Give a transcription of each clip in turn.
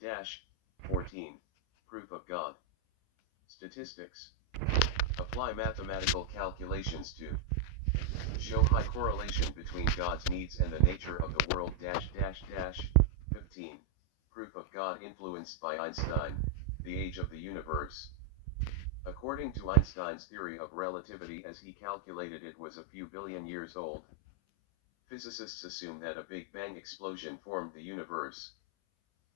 Dash 14. Proof of God. Statistics. Apply mathematical calculations to show high correlation between God's needs and the nature of the world. 15. Proof of God influenced by Einstein, the age of the universe. According to Einstein's theory of relativity as he calculated it was a few billion years old. Physicists assume that a Big Bang explosion formed the universe,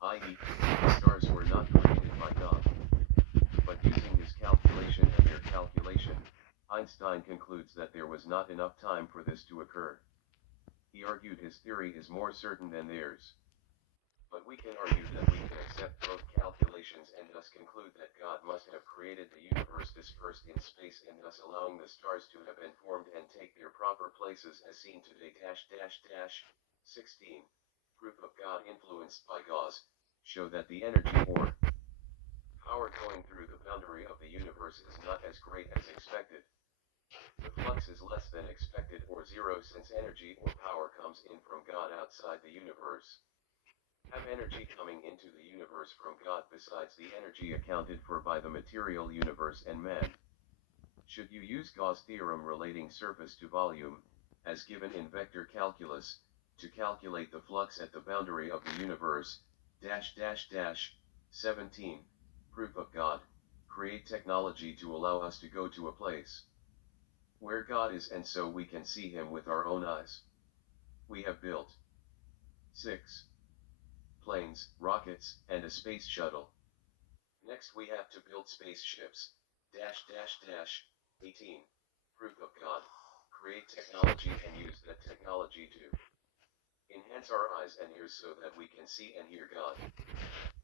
i.e., the stars were not created by God. But using his calculation and their calculation, Einstein concludes that there was not enough time for this to occur. He argued his theory is more certain than theirs. But we can argue that we can accept both calculations and thus conclude that God must have created the universe dispersed in space and thus allowing the stars to have been formed and take their proper places as seen today. 16. Proof of God influenced by gauss, show that the energy or power going through the boundary of the universe is not as great as expected. The flux is less than expected or zero since energy or power comes in from God outside the universe. Have energy coming into the universe from God besides the energy accounted for by the material universe and man. Should you use Gauss' theorem relating surface to volume, as given in vector calculus, to calculate the flux at the boundary of the universe, 17, proof of God, create technology to allow us to go to a place where God is and so we can see him with our own eyes. We have built 6 planes, rockets, and a space shuttle. Next we have to build spaceships. 18. Proof of God. Create technology and use that technology to enhance our eyes and ears so that we can see and hear God.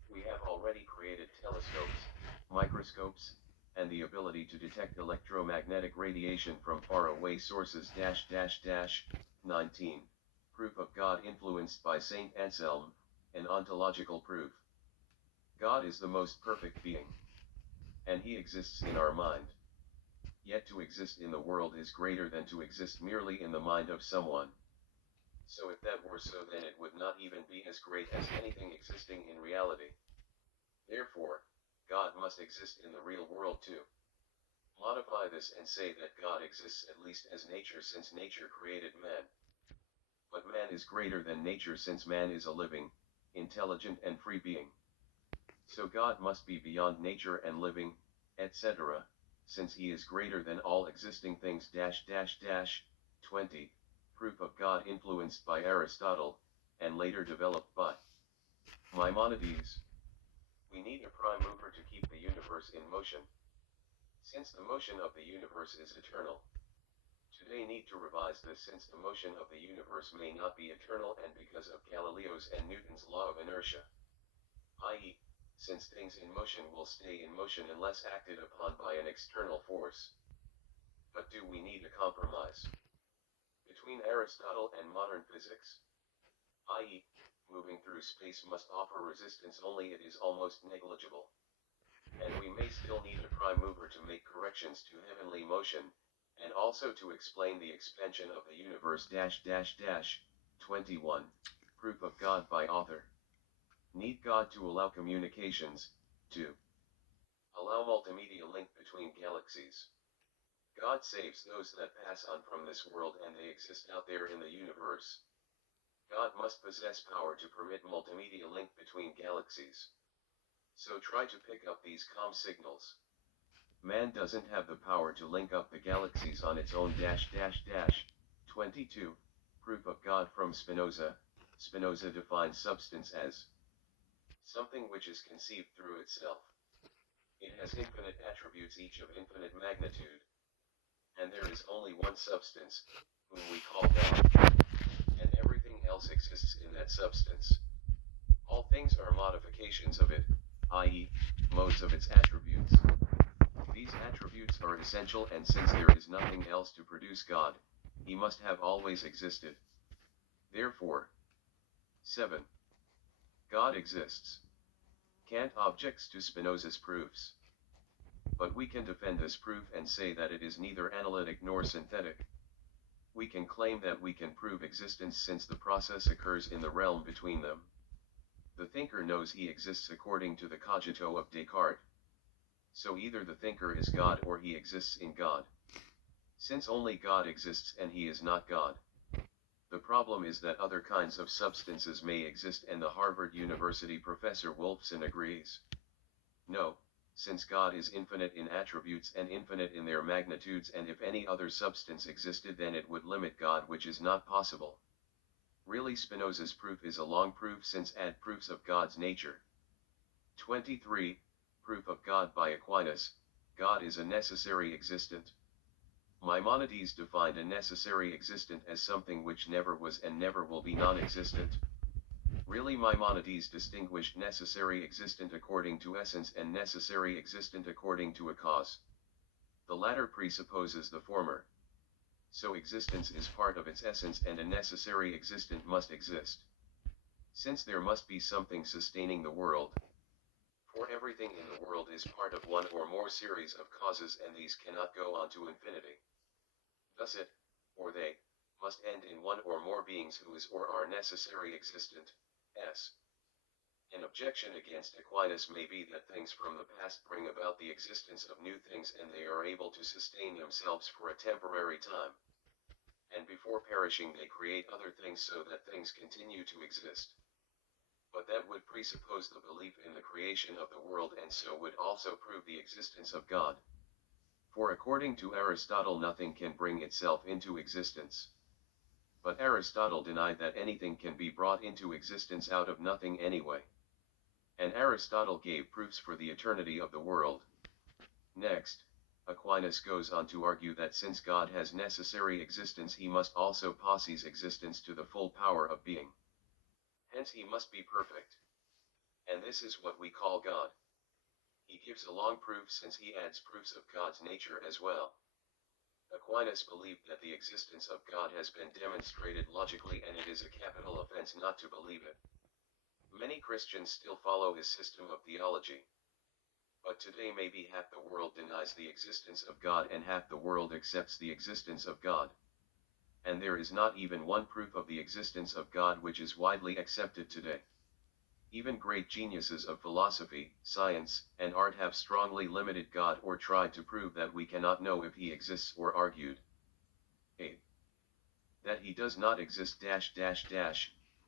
We have already created telescopes, microscopes, and the ability to detect electromagnetic radiation from faraway sources. 19. Proof of God influenced by Saint Anselm. An ontological proof. God is the most perfect being, and he exists in our mind. Yet to exist in the world is greater than to exist merely in the mind of someone. So if that were so, then it would not even be as great as anything existing in reality. Therefore, God must exist in the real world too. Modify this and say that God exists at least as nature since nature created man. But man is greater than nature since man is a living, intelligent and free being. So God must be beyond nature and living, etc., since he is greater than all existing things. 20. Proof of God influenced by Aristotle, and later developed by Maimonides. We need a prime mover to keep the universe in motion, since the motion of the universe is eternal. Today need to revise this since the motion of the universe may not be eternal and because of Galileo's and Newton's law of inertia. I.e., since things in motion will stay in motion unless acted upon by an external force. But do we need a compromise between Aristotle and modern physics? I.e., moving through space must offer resistance only it is almost negligible. And we may still need a prime mover to make corrections to heavenly motion, and also to explain the expansion of the universe. 21. Proof of God by author. Need God to allow communications, to allow multimedia link between galaxies. God saves those that pass on from this world and they exist out there in the universe. God must possess power to permit multimedia link between galaxies. So try to pick up these comm signals. Man doesn't have the power to link up the galaxies on its own. 22. Proof of God from Spinoza. Spinoza defines substance as something which is conceived through itself. It has infinite attributes, each of infinite magnitude. And there is only one substance, whom we call God. And everything else exists in that substance. All things are modifications of it, i.e., modes of its attributes. These attributes are essential, and since there is nothing else to produce God, he must have always existed. Therefore, 7. God exists. Kant objects to Spinoza's proofs. But we can defend this proof and say that it is neither analytic nor synthetic. We can claim that we can prove existence since the process occurs in the realm between them. The thinker knows he exists according to the cogito of Descartes. So either the thinker is God or he exists in God. Since only God exists and he is not God. The problem is that other kinds of substances may exist, and the Harvard University professor Wolfson agrees. No, since God is infinite in attributes and infinite in their magnitudes, and if any other substance existed then it would limit God, which is not possible. Really, Spinoza's proof is a long proof, since add proofs of God's nature. 23. Proof of God by Aquinas. God is a necessary existent. Maimonides defined a necessary existent as something which never was and never will be non-existent. Really, Maimonides distinguished necessary existent according to essence and necessary existent according to a cause. The latter presupposes the former. So existence is part of its essence, and a necessary existent must exist. Since there must be something sustaining the world. For everything in the world is part of one or more series of causes, and these cannot go on to infinity. Thus it, or they, must end in one or more beings who is or are necessary existent, s. An objection against Aquinas may be that things from the past bring about the existence of new things, and they are able to sustain themselves for a temporary time. And before perishing they create other things so that things continue to exist. But that would presuppose the belief in the creation of the world, and so would also prove the existence of God. For according to Aristotle nothing can bring itself into existence. But Aristotle denied that anything can be brought into existence out of nothing anyway. And Aristotle gave proofs for the eternity of the world. Next, Aquinas goes on to argue that since God has necessary existence he must also possess existence to the full power of being. Hence he must be perfect. And this is what we call God. He gives a long proof, since he adds proofs of God's nature as well. Aquinas believed that the existence of God has been demonstrated logically, and it is a capital offense not to believe it. Many Christians still follow his system of theology. But today maybe half the world denies the existence of God and half the world accepts the existence of God. And there is not even one proof of the existence of God which is widely accepted today. Even great geniuses of philosophy, science, and art have strongly limited God or tried to prove that we cannot know if he exists, or argued 8. That he does not exist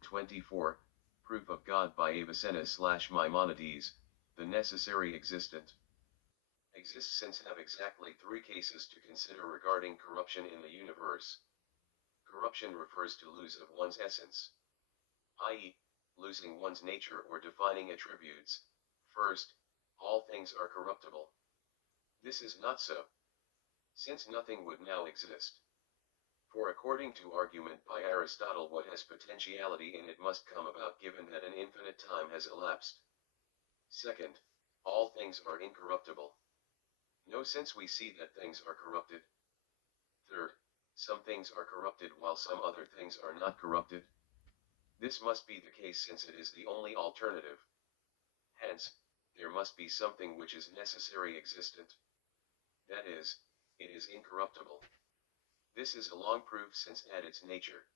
24. Proof of God by Avicenna/Maimonides. The necessary existent exists, since have exactly three cases to consider regarding corruption in the universe. Corruption refers to lose of one's essence, i.e., losing one's nature or defining attributes. First, all things are corruptible. This is not so, since nothing would now exist. For according to argument by Aristotle, what has potentiality in it must come about given that an infinite time has elapsed. Second, all things are incorruptible. No, since we see that things are corrupted. Third, some things are corrupted while some other things are not corrupted. This must be the case since it is the only alternative. Hence, there must be something which is necessary existent. That is, it is incorruptible. This is a long proof, since at its nature.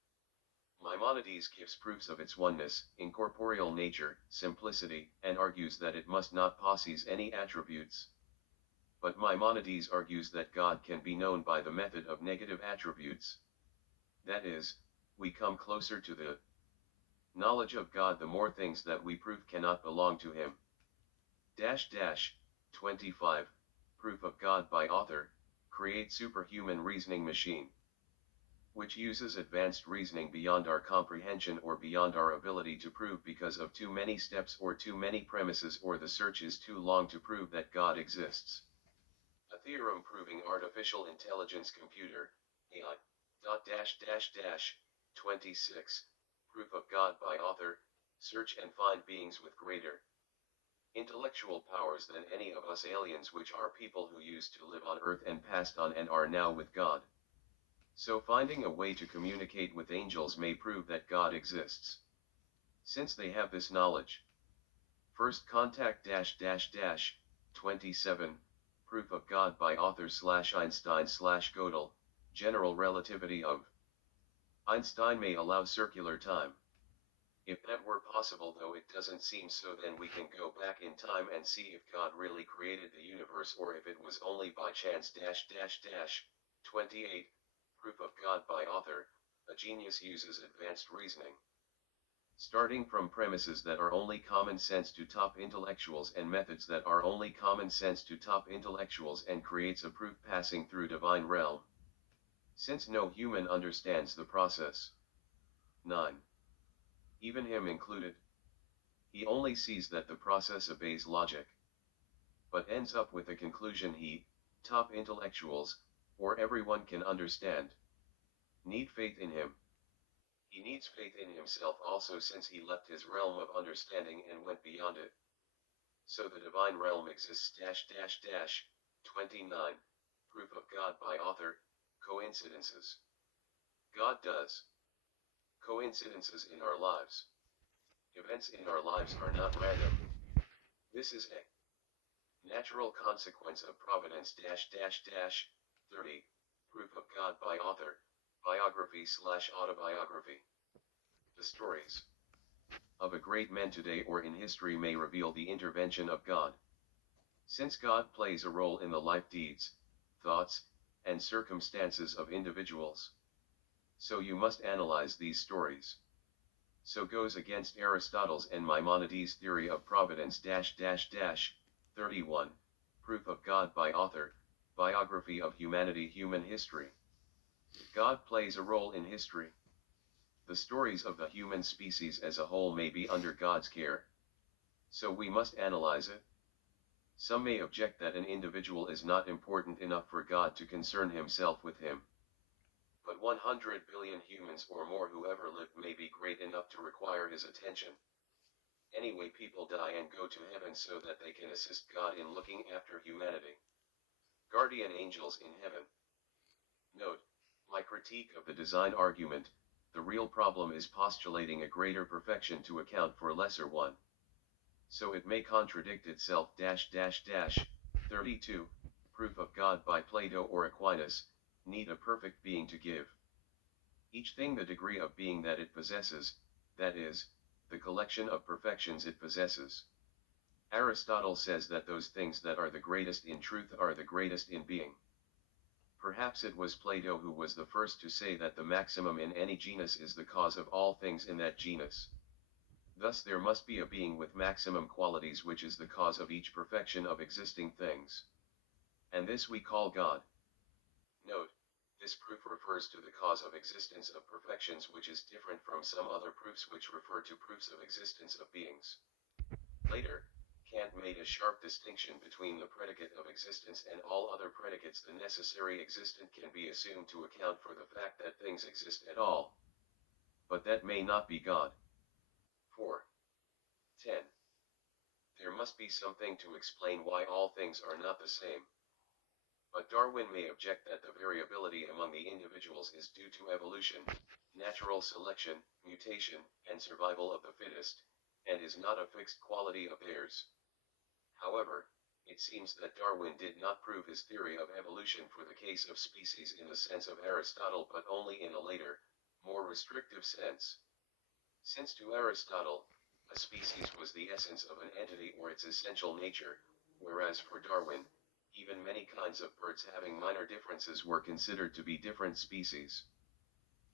Maimonides gives proofs of its oneness, incorporeal nature, simplicity, and argues that it must not possess any attributes. But Maimonides argues that God can be known by the method of negative attributes. That is, we come closer to the knowledge of God the more things that we prove cannot belong to him. 25. Proof of God by author. Create superhuman reasoning machine, which uses advanced reasoning beyond our comprehension or beyond our ability to prove because of too many steps or too many premises, or the search is too long to prove that God exists. A theorem proving artificial intelligence computer, AI. 26. Proof of God by author. Search and find beings with greater intellectual powers than any of us aliens, which are people who used to live on Earth and passed on and are now with God. So finding a way to communicate with angels may prove that God exists, since they have this knowledge. First contact 27. Proof of God by author /Einstein/Gödel. General relativity of Einstein may allow circular time. If that were possible, though it doesn't seem so, then we can go back in time and see if God really created the universe or if it was only by chance. 28. Proof of God by author. A genius uses advanced reasoning. Starting from premises that are only common sense to top intellectuals and methods that are only common sense to top intellectuals, and creates a proof passing through divine realm. Since no human understands the process. 9. Even him included. He only sees that the process obeys logic, but ends up with a conclusion he, top intellectuals, or everyone can understand. Need faith in him. He needs faith in himself also, since he left his realm of understanding and went beyond it. So the divine realm exists. 29. Proof of God by author. Coincidences. God does coincidences in our lives. Events in our lives are not random. This is a natural consequence of providence. 30. Proof of God by author. Biography/autobiography. The stories of a great man today or in history may reveal the intervention of God. Since God plays a role in the life, deeds, thoughts, and circumstances of individuals, so you must analyze these stories. So goes against Aristotle's and Maimonides' theory of providence. 31. Proof of God by author. Biography of humanity. Human history. God plays a role in history. The stories of the human species as a whole may be under God's care, so we must analyze it. Some may object that an individual is not important enough for God to concern himself with him. But 100 billion humans or more who ever lived may be great enough to require his attention. Anyway, people die and go to heaven so that they can assist God in looking after humanity. Guardian angels in heaven. Note, my critique of the design argument. The real problem is postulating a greater perfection to account for a lesser one. So it may contradict itself. 32. Proof of God by Plato or Aquinas. Need a perfect being to give each thing the degree of being that it possesses, that is, the collection of perfections it possesses. Aristotle says that those things that are the greatest in truth are the greatest in being. Perhaps it was Plato who was the first to say that the maximum in any genus is the cause of all things in that genus. Thus there must be a being with maximum qualities which is the cause of each perfection of existing things. And this we call God. Note, this proof refers to the cause of existence of perfections, which is different from some other proofs which refer to proofs of existence of beings. Later, Kant made a sharp distinction between the predicate of existence and all other predicates. The necessary existent can be assumed to account for the fact that things exist at all. But that may not be God. 4. 10. There must be something to explain why all things are not the same. But Darwin may object that the variability among the individuals is due to evolution, natural selection, mutation, and survival of the fittest, and is not a fixed quality of theirs. However, it seems that Darwin did not prove his theory of evolution for the case of species in the sense of Aristotle, but only in a later, more restrictive sense. Since to Aristotle, a species was the essence of an entity or its essential nature, whereas for Darwin, even many kinds of birds having minor differences were considered to be different species.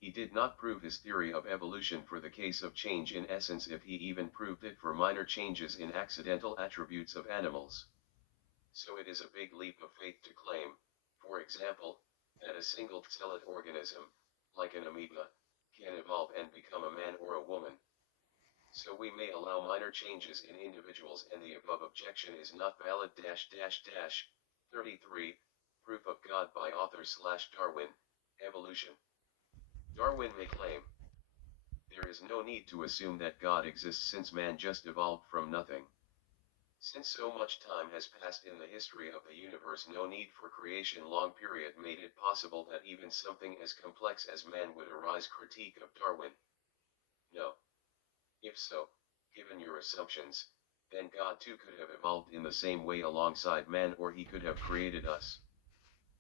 He did not prove his theory of evolution for the case of change in essence, if he even proved it for minor changes in accidental attributes of animals. So it is a big leap of faith to claim, for example, that a single-celled organism, like an amoeba, can evolve and become a man or a woman. So we may allow minor changes in individuals, and the above objection is not valid. 33. Proof of God by author/Darwin. Evolution. Darwin may claim, there is no need to assume that God exists since man just evolved from nothing. Since so much time has passed in the history of the universe, no need for creation. Long period made it possible that even something as complex as man would arise. Critique of Darwin. No. If so, given your assumptions, then God too could have evolved in the same way alongside man, or he could have created us.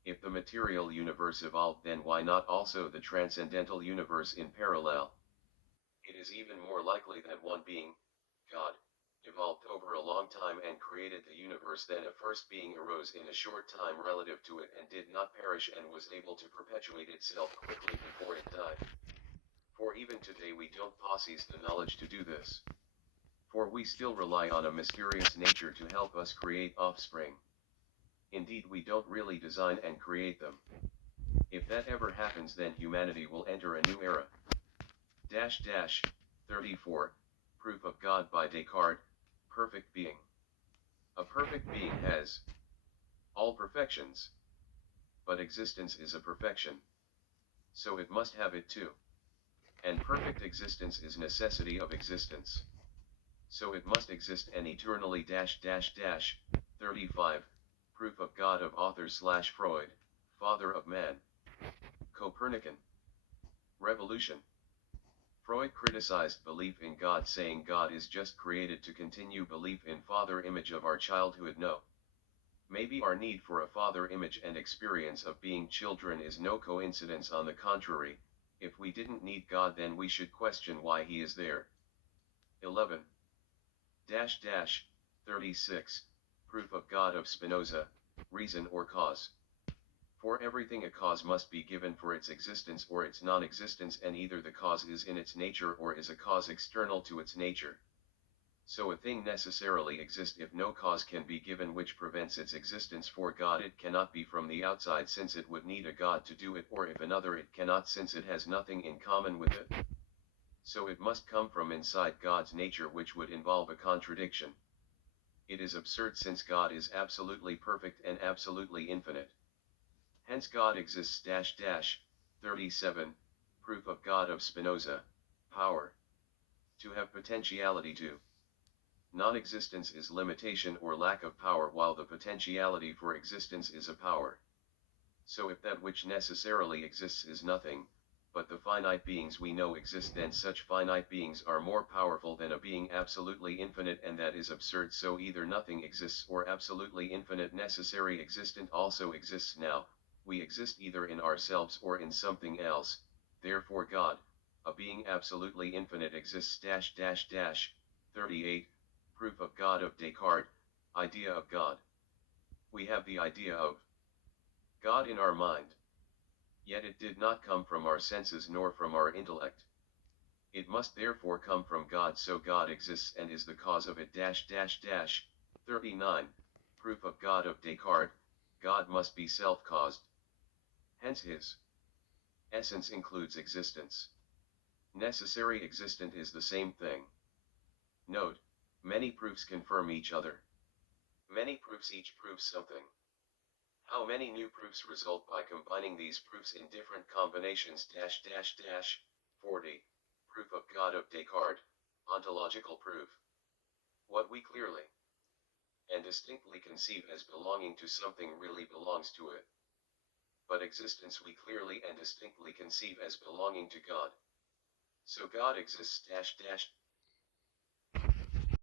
If the material universe evolved, then why not also the transcendental universe in parallel? It is even more likely that one being, God, evolved over a long time and created the universe, then a first being arose in a short time relative to it and did not perish and was able to perpetuate itself quickly before it died. For even today we don't possess the knowledge to do this. For we still rely on a mysterious nature to help us create offspring. Indeed, we don't really design and create them. If that ever happens, then humanity will enter a new era. 34, Proof of God by Descartes, Perfect Being. A perfect being has all perfections. But existence is a perfection. So it must have it too. And perfect existence is necessity of existence. So it must exist and eternally. 35, Proof of God of author / Freud, father of man. Copernican revolution. Freud criticized belief in God, saying God is just created to continue belief in father image of our childhood. No. Maybe our need for a father image and experience of being children is no coincidence. On the contrary, if we didn't need God, then we should question why he is there. 11. 36, Proof of God of Spinoza, reason or cause. For everything a cause must be given for its existence or its non-existence, and either the cause is in its nature or is a cause external to its nature. So a thing necessarily exists if no cause can be given which prevents its existence. For God it cannot be from the outside, since it would need a God to do it, or if another it cannot, since it has nothing in common with it. So it must come from inside God's nature, which would involve a contradiction. It is absurd, since God is absolutely perfect and absolutely infinite. Hence God exists. 37, Proof of God of Spinoza, power. To have potentiality to. Non-existence is limitation or lack of power, while the potentiality for existence is a power. So if that which necessarily exists is nothing, but the finite beings we know exist, then such finite beings are more powerful than a being absolutely infinite, and that is absurd. So either nothing exists or absolutely infinite necessary existent also exists. Now, we exist either in ourselves or in something else, therefore God, a being absolutely infinite, exists. 38, Proof of God of Descartes, idea of God. We have the idea of God in our mind. Yet it did not come from our senses nor from our intellect. It must therefore come from God, so God exists and is the cause of it. 39, Proof of God of Descartes, God must be self-caused. Hence his essence includes existence. Necessary existent is the same thing. Note, many proofs confirm each other. Many proofs each proves something. How many new proofs result by combining these proofs in different combinations? 40, Proof of God of Descartes, ontological proof. What we clearly and distinctly conceive as belonging to something really belongs to it. But existence we clearly and distinctly conceive as belonging to God. So God exists.